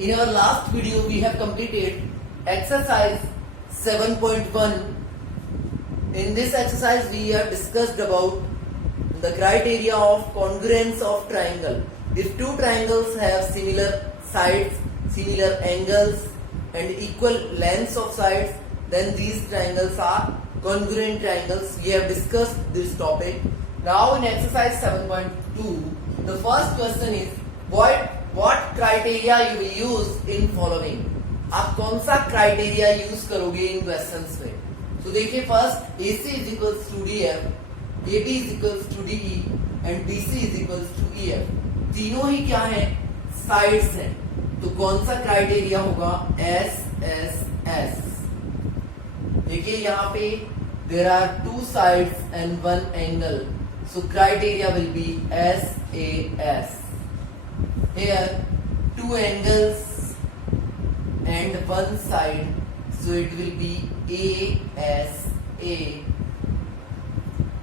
In our last video, we have completed exercise 7.1. In this exercise, we have discussed about the criteria of congruence of triangle. If two triangles have similar sides, similar angles, and equal lengths of sides, then these triangles are congruent triangles. We have discussed this topic. Now in exercise 7.2, the first question is what criteria you will use in following. आप कौन सा criteria use करोगे इन questions में? तो देखिए, first AC is equals to DF, AB is equals to DE and BC is equals to EF. तीनों ही क्या है? साइड्स हैं. तो कौन सा क्राइटेरिया होगा? SSS. देखिए यहाँ पे there are two sides and one angle, so criteria will be SAS. Here two angles and one side, so it will be ASA.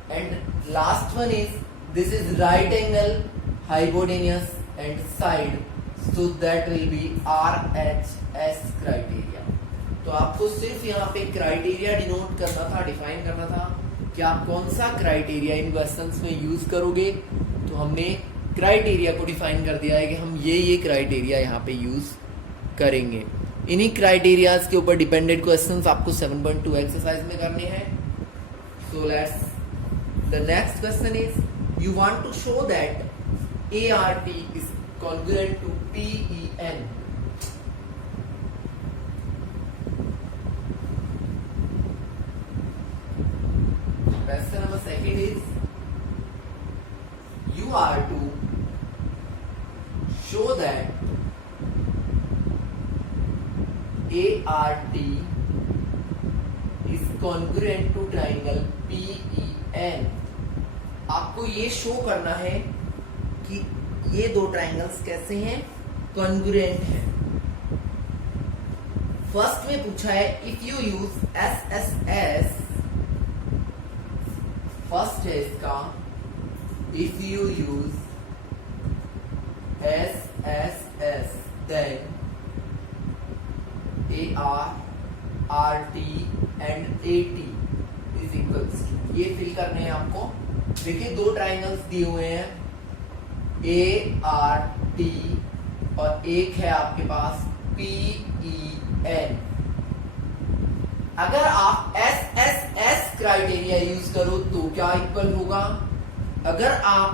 And last one is, this is right angle, hypotenuse and side, so that will be RHS criteria. तो आपको सिर्फ यहाँ पे criteria denote करना था, define करना था कि आप कौन सा क्राइटेरिया इन क्वेश्चंस में यूज करोगे. तो हमने क्राइटेरिया को डिफाइन कर दिया है कि हम ये क्राइटेरिया यहाँ पे यूज करेंगे. इन्हीं क्राइटेरियाज के ऊपर डिपेंडेंट क्वेश्चंस आपको 7.2 एक्सरसाइज में करने हैं. So let's the next question is, you want to show that ART is congruent to PEN. Question number second is, you are to show that ART is congruent to triangle PEN. आपको ये show करना है कि ये दो triangles कैसे हैं? Congruent हैं. फर्स्ट में पूछा है, if you use SSS, first है इसका, if you use SSS then ART and AT is equals to, ये फिल करने हैं आपको. देखिए दो ट्राइंगल्स दिए हुए हैं ART और एक है आपके पास PEN. अगर आप SSS क्राइटेरिया यूज करो तो क्या इक्वल होगा? अगर आप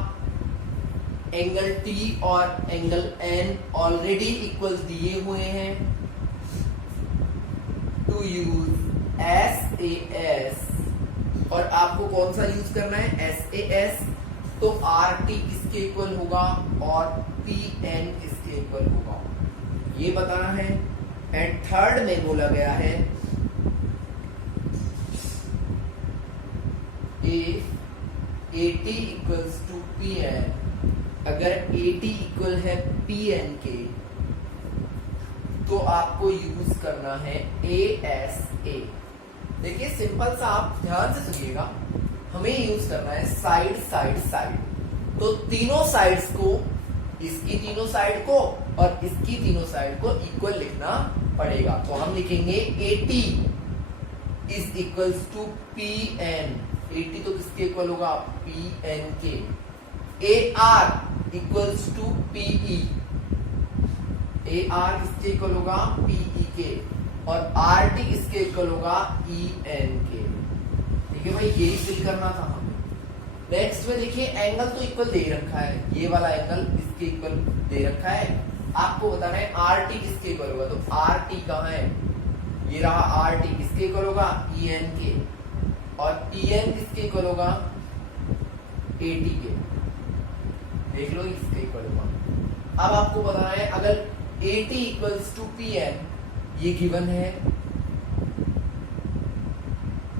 एंगल T और एंगल N ऑलरेडी इक्वल दिए हुए हैं, टू यूज SAS और आपको कौन सा यूज करना है? SAS. तो RT किसके इक्वल होगा और PN किसके इक्वल होगा, ये बताना है. एंड थर्ड में बोला गया है, AT इक्वल्स टू PN. अगर AT इक्वल है PN के, तो आपको यूज करना है ASA. देखिए सिंपल सा, आप ध्यान से सुनिएगा, हमें यूज करना है साइड साइड साइड. तो तीनों साइड्स को, इसकी तीनों साइड को और इसकी तीनों साइड को इक्वल लिखना पड़ेगा. तो हम लिखेंगे AT is equals to PN. AT तो किसके इक्वल होगा? PN के. AR equals to PE. AR किसके इक्वल होगा? PE के. और RT किसके इक्वल होगा? EN के. ठीक है भाई, यही फिल करना था हमें. नेक्स्ट में देखिए, एंगल तो इक्वल दे रखा है, ये वाला एंगल इसके इक्वल दे रखा है. आपको बताना है RT किसके इक्वल होगा. तो RT कहाँ है? ये रहा RT. किसके इक्वल होगा? EN के. और EN किसके इक्वल होगा? AT के. देख लो, इसके इक्वल होगा. अब आपको बताना है, अगर AT इक्वल्स टू PN, ये गिवन है,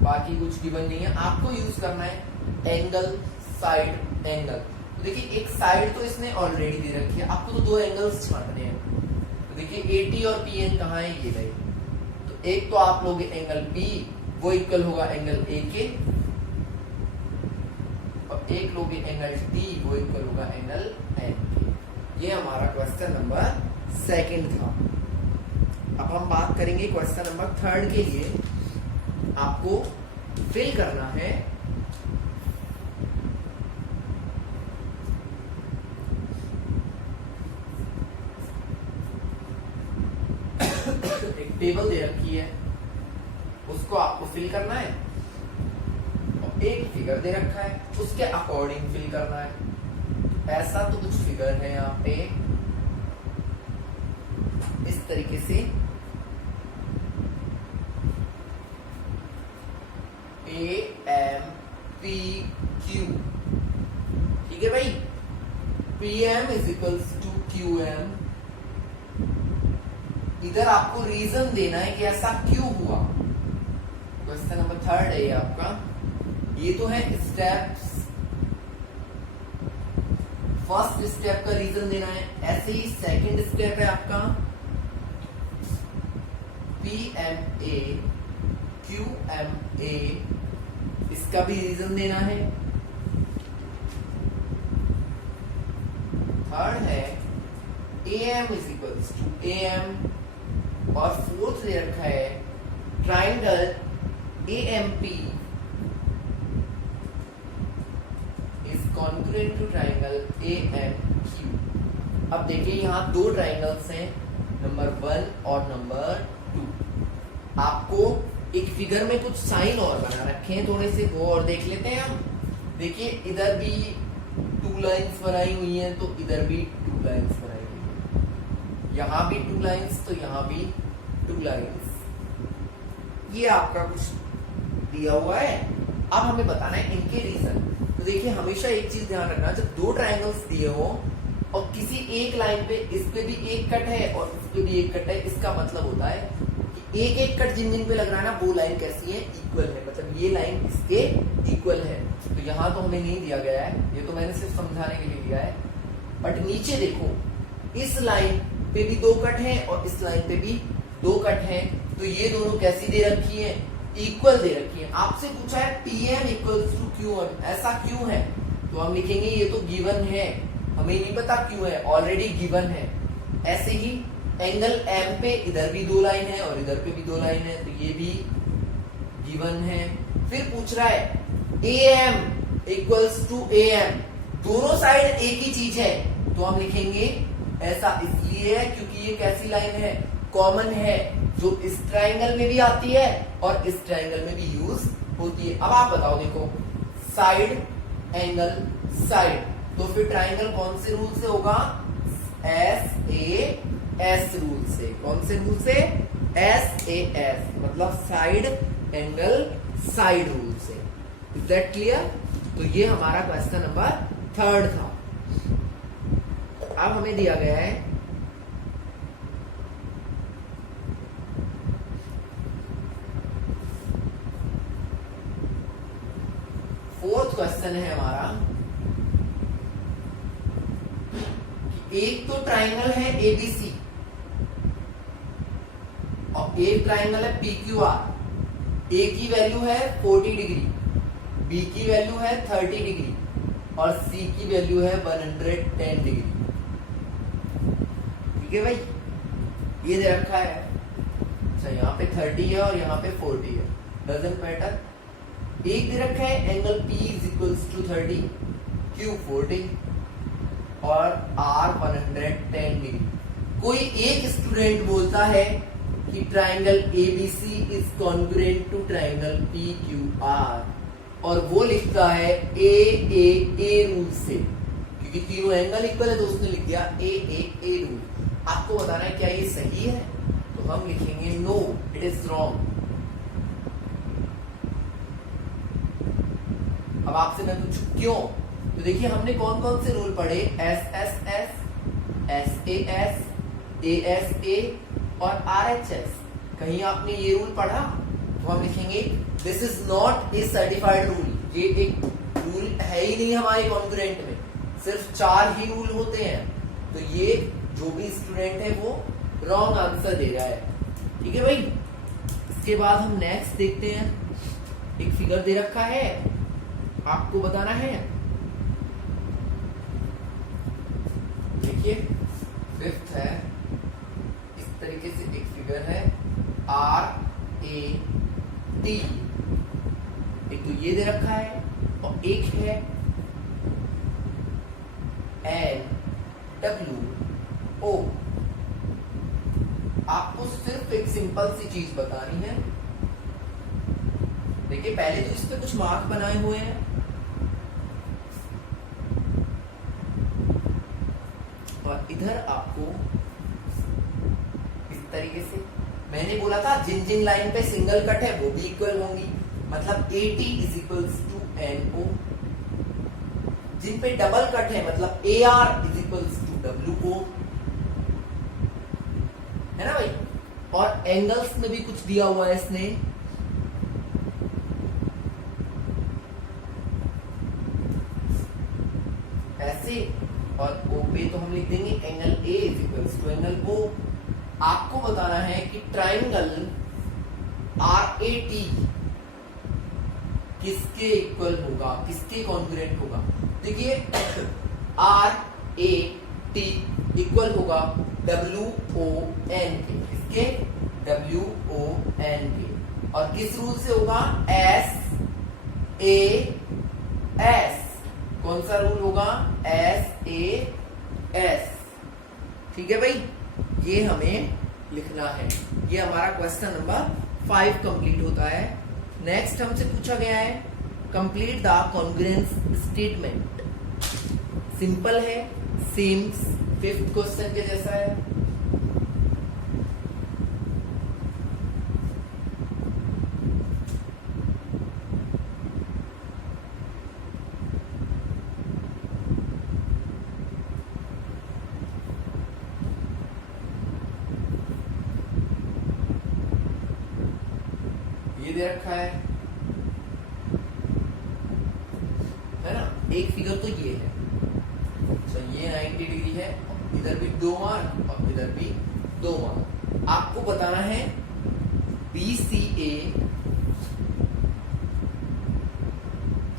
बाकी कुछ गिवन नहीं है. आपको यूज करना है एंगल साइड एंगल. तो देखिए, एक साइड तो इसने ऑलरेडी दे रखी है, आपको तो दो एंगल्स छांटने हैं. तो देखिए AT और PN कहाँ है? ये रहे. तो एक तो आप लोगे एंगल B, वो इक्वल होगा एंगल A के, और एक लोगे एंगल D, वो इक्वल होगा एंगल N के. ये हमारा क्वेश्चन नंबर सेकंड था। अब हम बात करेंगे क्वेश्चन नंबर 3 के लिए। आपको फिल करना है एक टेबल दे रखी है, उसको आपको फिल करना है, और एक फिगर दे रखा है, उसके अकॉर्डिंग फिल करना है। ऐसा तो कुछ फिगर है यहाँ पे इस तरीके से ए एम पी क्यू, ठीक है भाई। P M is equals to Q M. इधर आपको रीजन देना है कि ऐसा क्यों हुआ। क्वेश्चन नंबर 3 है ये आपका। ये तो है स्टेप्स, फर्स्ट स्टेप का रीजन देना है। ऐसे ही सेकंड स्टेप है आपका P M A Q M A, इसका भी रीजन देना है। थर्ड है A M is equals to A M, और फोर्थ दे रखा है triangle A M P is congruent to triangle A M Q. अब देखिए यहाँ दो ट्राइंगल्स हैं, नंबर 1 और नंबर 2। आपको एक फिगर में कुछ साइन और बना रखे हैं थोड़े से, वो और देख लेते हैं हम। देखिए इधर भी 2 लाइंस बनाई हुई हैं, तो इधर भी 2 लाइंस बनाई हुई है। यहाँ भी 2 लाइंस, तो यहाँ भी 2 लाइंस। ये आपका कुछ दिया हुआ है। अब हमें बताना है इनके रीजन। तो देखिए हमेशा एक चीज ध्यान रखना, जब 2 ट्राइंगल्स दिए हो और किसी एक लाइन पे इस पे भी एक कट है और इस पे भी एक कट है, इसका मतलब होता है कि एक एक कट जिन जिन पे लग रहा है ना, वो लाइन कैसी है, इक्वल है। मतलब ये लाइन इसके इक्वल है। तो यहाँ तो हमें नहीं दिया गया है, ये तो मैंने सिर्फ समझाने के लिए दिया है। बट नीचे देखो, इस लाइन पे भी 2 कट हैं और इस लाइन पे भी 2 कट हैं, तो ये दोनों कैसी दे रखी है, इक्वल दे रखी है। आपसे पूछा है P M equals to Q M, ऐसा क्यों है? तो हम लिखेंगे ये तो गिवन है, हमें नहीं पता क्यों है, ऑलरेडी गिवन है। ऐसे ही एंगल एम पे इधर भी 2 लाइन है और इधर पे भी 2 लाइन है, तो ये भी गिवन है। फिर पूछ रहा है A M equals to A M, दोनों साइड एक ही चीज है, तो हम लिखेंगे ऐसा इसलिए है क्योंकि ये कैसी लाइन है, कॉमन है, जो इस ट्राइंगल में भी आती है और इस ट्राइंगल में भी यूज होती है। अब आप बताओ, देखो साइड एंगल साइड, तो फिर ट्राइंगल कौन से रूल से होगा, एस ए एस रूल से। कौन से रूल से, एस ए एस, मतलब साइड एंगल साइड रूल से। Is that clear? तो ये हमारा क्वेश्चन नंबर 3 था। अब हमें दिया गया है फोर्थ क्वेश्चन है हमारा, एक तो ट्राइंगल है एबीसी और एक ट्राइंगल है पीक्यूआर। ए की वैल्यू है 40 डिग्री, बी की वैल्यू है 30 डिग्री और सी की वैल्यू है 110 डिग्री। ठीक है भाई, ये दे रखा है। अच्छा, यहाँ पे 30 है और यहाँ पे 40 है, डजंट मैटर। एक दे रखा है angle P is equals to 30, Q 40 और R 110 डिग्री। कोई एक स्टूडेंट बोलता है कि triangle ABC is congruent to triangle PQR, और वो लिखता है ए रूल से, क्योंकि तीनों एंगल इक्वल है तो उसने लिख दिया ए रूल। आपको बताना है क्या ये सही है, तो हम लिखेंगे नो, इट इज रॉन्ग। अब आपसे मैं पूछूं क्यों, तो देखिए हमने कौन कौन से रूल पढ़े, S S S, S A S, A S A और आर एच एस। कहीं आपने ये रूल पढ़ा? तो हम लिखेंगे this is not a certified rule. ये एक रूल है ही नहीं हमारे कॉन्ग्रुएंट में, सिर्फ 4 ही रूल होते हैं। तो ये जो भी स्टूडेंट है वो रॉन्ग आंसर दे रहा है। ठीक है भाई, इसके बाद हम नेक्स्ट देखते हैं। एक फिगर दे रखा है, आपको बताना है। देखिए 5th है फिगर है आर ए टी, एक तो ये दे रखा है और एक है एन डब्ल्यू ओ। आपको सिर्फ एक सिंपल सी चीज बतानी है। देखिए पहले तो इस पे कुछ मार्क बनाए हुए हैं, और इधर आपको इस तरीके से, मैंने बोला था जिन जिन लाइन पे सिंगल कट है वो भी इक्वल होंगी, मतलब AT is equals to NO। जिन पे डबल कट है मतलब AR is equals to WO, है ना भाई। और एंगल्स में भी कुछ दिया हुआ है इसने, ऐसे, और O पे तो हम लिख देंगे angle A is equals to angle O। आपको बताना है कि ट्राइंगल RAT किसके इक्वल होगा, किसके कॉन्ग्रुएंट होगा। देखिए RAT इक्वल होगा WON के, किसके, WON के, और किस रूल से होगा, SAS। कौन सा रूल होगा, SAS। ठीक है भाई, ये हमें लिखना है। ये हमारा क्वेश्चन नंबर 5 कंप्लीट होता है। नेक्स्ट हमसे पूछा गया है complete the congruence statement. Simple है, सेम 5th क्वेश्चन के जैसा है। ये दे रखा है ना। एक फिगर तो ये है, तो ये 90 डिग्री है, इधर भी 2 मार्क और इधर भी 2 मार्क। आपको बताना है BCA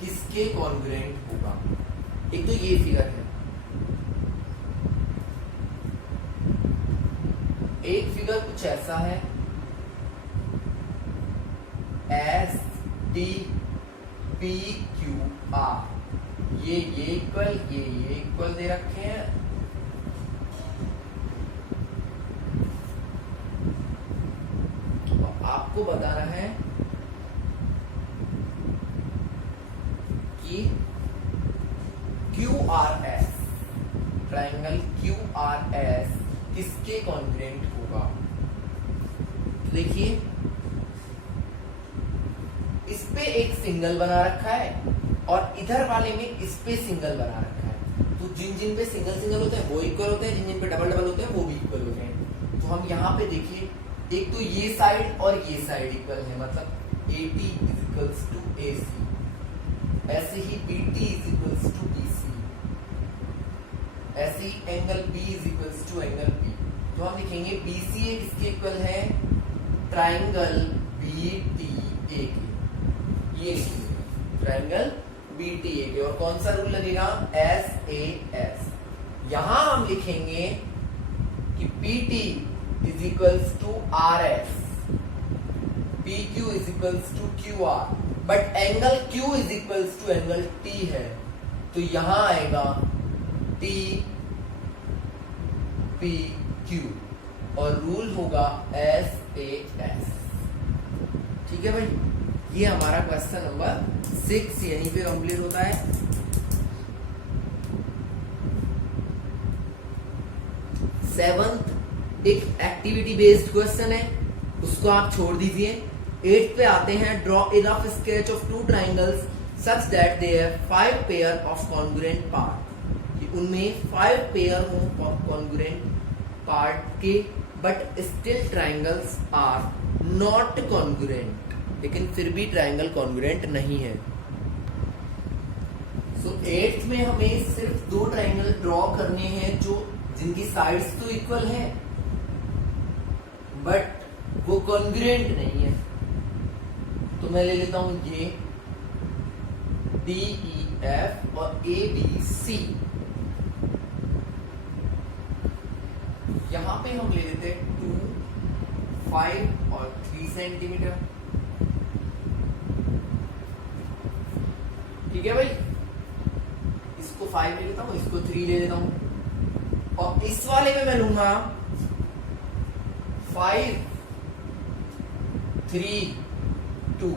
किसके कॉन्ग्रुएंट होगा। एक तो ये फिगर है, एक फिगर कुछ ऐसा है, STPQR, ये इक्वल, ये इक्वल दे रखे हैं। तो आपको बताना है कि QRS, ट्राइंगल QRS किसके कॉन्ग्रुएंट होगा। देखिए इस पे एक सिंगल बना रखा है और इधर वाले में इस पे सिंगल बना रखा है। तो जिन जिन पे सिंगल सिंगल होते हैं वो इक्वल होते हैं, जिन जिन पे डबल डबल होते हैं वो भी इक्वल होते हैं। तो हम यहाँ पे देखिए, एक तो ये साइड और ये साइड इक्वल है, मतलब AT is equals to AC। ऐसे ही BT is equals to BC, ऐसे ही angle B is equals to angle B। तो हम लिखेंगे BCA किसके इक्वल है, ट्राइंगल BTA के। ये ट्राइंगल BTA के, और कौन सा रूल लगेगा, SAS। यहां हम लिखेंगे कि PT is equals to RS, PQ is equals to QR, but angle Q is equals to angle T है, तो यहां आएगा TPQ और रूल होगा SAS। ठीक है भाई, ये हमारा क्वेश्चन नंबर 6 यहीं पे कंप्लीट होता है। सेवंथ एक एक्टिविटी बेस्ड क्वेश्चन है, उसको आप छोड़ दीजिए। 8th पे आते हैं, draw a rough sketch of 2 triangles such that they have 5 pair of congruent part, कि उनमें 5 पेयर हो कॉन्ग्रुएंट पार्ट के, but still triangles are not congruent, लेकिन फिर भी ट्राइंगल कॉन्ग्रुएंट नहीं है। सो 8th में हमें सिर्फ 2 ट्राइंगल ड्रॉ करने हैं जो जिनकी साइड्स तो इक्वल है बट वो कॉन्ग्रुएंट नहीं है। तो मैं ले लेता हूं ये DEF और ABC। यहां पे हम ले लेते हैं 2, 5 और 3 सेंटीमीटर। ठीक है भाई, इसको 5 ले लेता हूं, इसको 3 ले लेता हूं, और इस वाले में मैं लूंगा 5 3 2।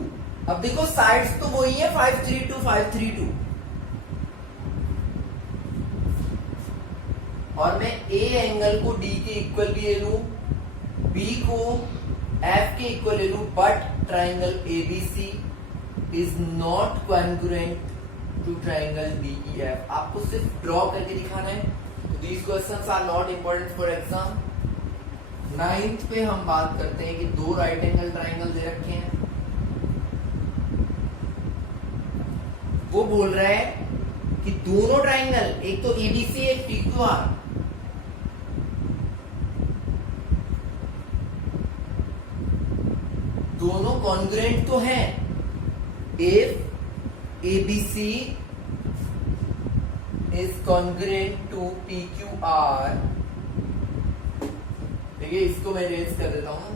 अब देखो साइड्स तो वही है 5 3 2 5 3 2, और मैं ए एंगल को डी के इक्वल भी ले लूं, बी को एफ के इक्वल ले लूं, but triangle ABC is not congruent to triangle DEF. आपको सिर्फ ड्रॉ करके दिखाना है। तो these questions are not important for exam. 9th पे हम बात करते हैं कि दो राइट एंगल ट्राइंगल दे रखे हैं। वो बोल रहा है कि दोनों ट्राइंगल, एक तो एबीसी एक पीक्यूआर, दोनों कॉन्ग्रुएंट तो हैं। If ABC is congruent to PQR, देखिए इसको मैं रेज कर देता हूं।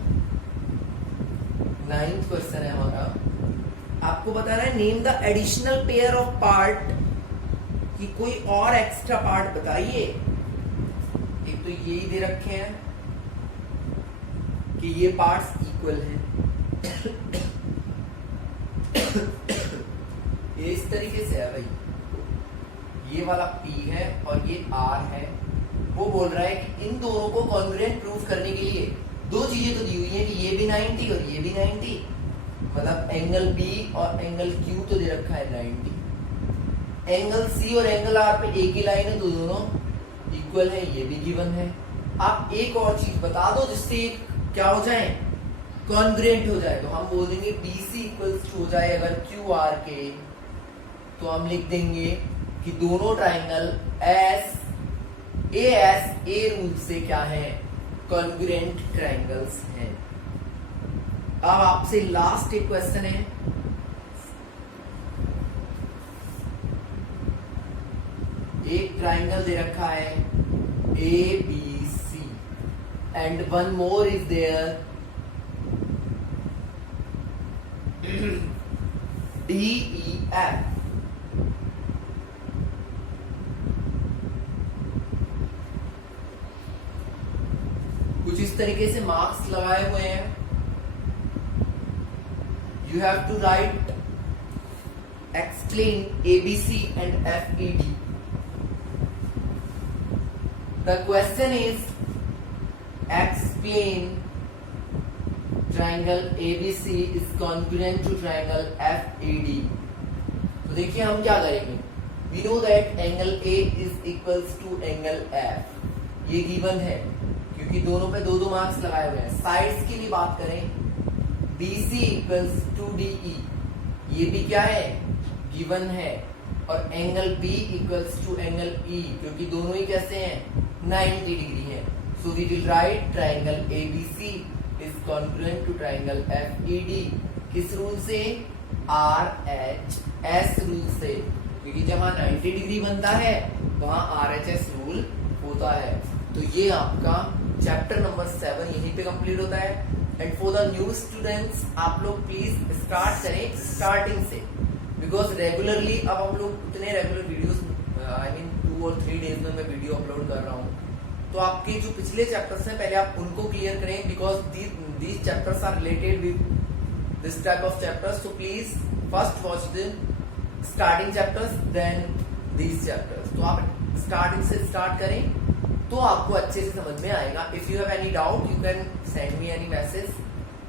9th क्वेश्चन है हमारा, आपको बताना है name the additional pair of part, कि कोई और एक्स्ट्रा पार्ट बताइए। एक तो यही दे रखे हैं कि ये पार्ट्स इक्वल हैं, ये इस तरीके से है भाई, ये वाला P है और ये R है। वो बोल रहा है कि इन दोनों को कॉन्ग्रुएंट प्रूफ करने के लिए दो चीजें तो दी हुई है कि ये भी 90 और ये भी 90, मतलब एंगल B और एंगल Q तो दे रखा है 90, एंगल C और एंगल R पे एक ही लाइन है तो दोनों इक्वल है, ये भी गिवन है। आप एक और चीज बता दो जिससे क्या हो जाए, कॉन्ग्रुएंट हो जाए। तो हम बोल देंगे BC इक्वल्स टू हो जाए अगर QR के, तो हम लिख देंगे कि दोनों ट्राइंगल AS ए रूल से क्या है, कॉन्ग्रुएंट ट्राइंगल्स हैं। अब आपसे लास्ट एक क्वेश्चन है, एक ट्राइंगल दे रखा है ABC and one more is there DEF। कुछ इस तरीके से मार्क्स लगाए हुए हैं। You have to write explain ABC and FED। The question is explain triangle ABC is congruent to triangle FED। तो देखिए हम क्या करेंगे, we know that angle A is equals to angle F, ये गिवन है क्योंकि दोनों पे दो दो मार्क्स लगाए हुए हैं। साइड्स के लिए बात करें, BC इक्वल्स टू DE, ये भी क्या है, गिवन है, और angle B equals to angle E, क्योंकि दोनों ही कैसे हैं, 90 डिग्री है। So we will write triangle ABC is congruent to triangle FED। किस रूल से, RHS रूल से, क्योंकि जहां 90 डिग्री बनता है वहां RHS रूल होता है। तो ये आपका चैप्टर नंबर 7 यहीं पे कंप्लीट होता है। And for the new students, आप लोग प्लीज स्टार्ट करें स्टार्टिंग से, बिकॉज रेगुलरली अब हम लोग उतने रेगुलर वीडियोस, आई मीन 2 और 3 डेज में मैं वीडियो अपलोड कर रहा हूँ। तो आपके जो पिछले चैप्टर्स हैं पहले आप उनको क्लियर करें, because these chapters are related with this type of chapters. So please first watch the starting chapters then these chapters. तो आप स्टार्टिंग से स्टार्ट करें तो आपको अच्छे से समझ में आएगा। If you have any doubt you can send me any message.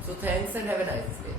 So thanks and have a nice day.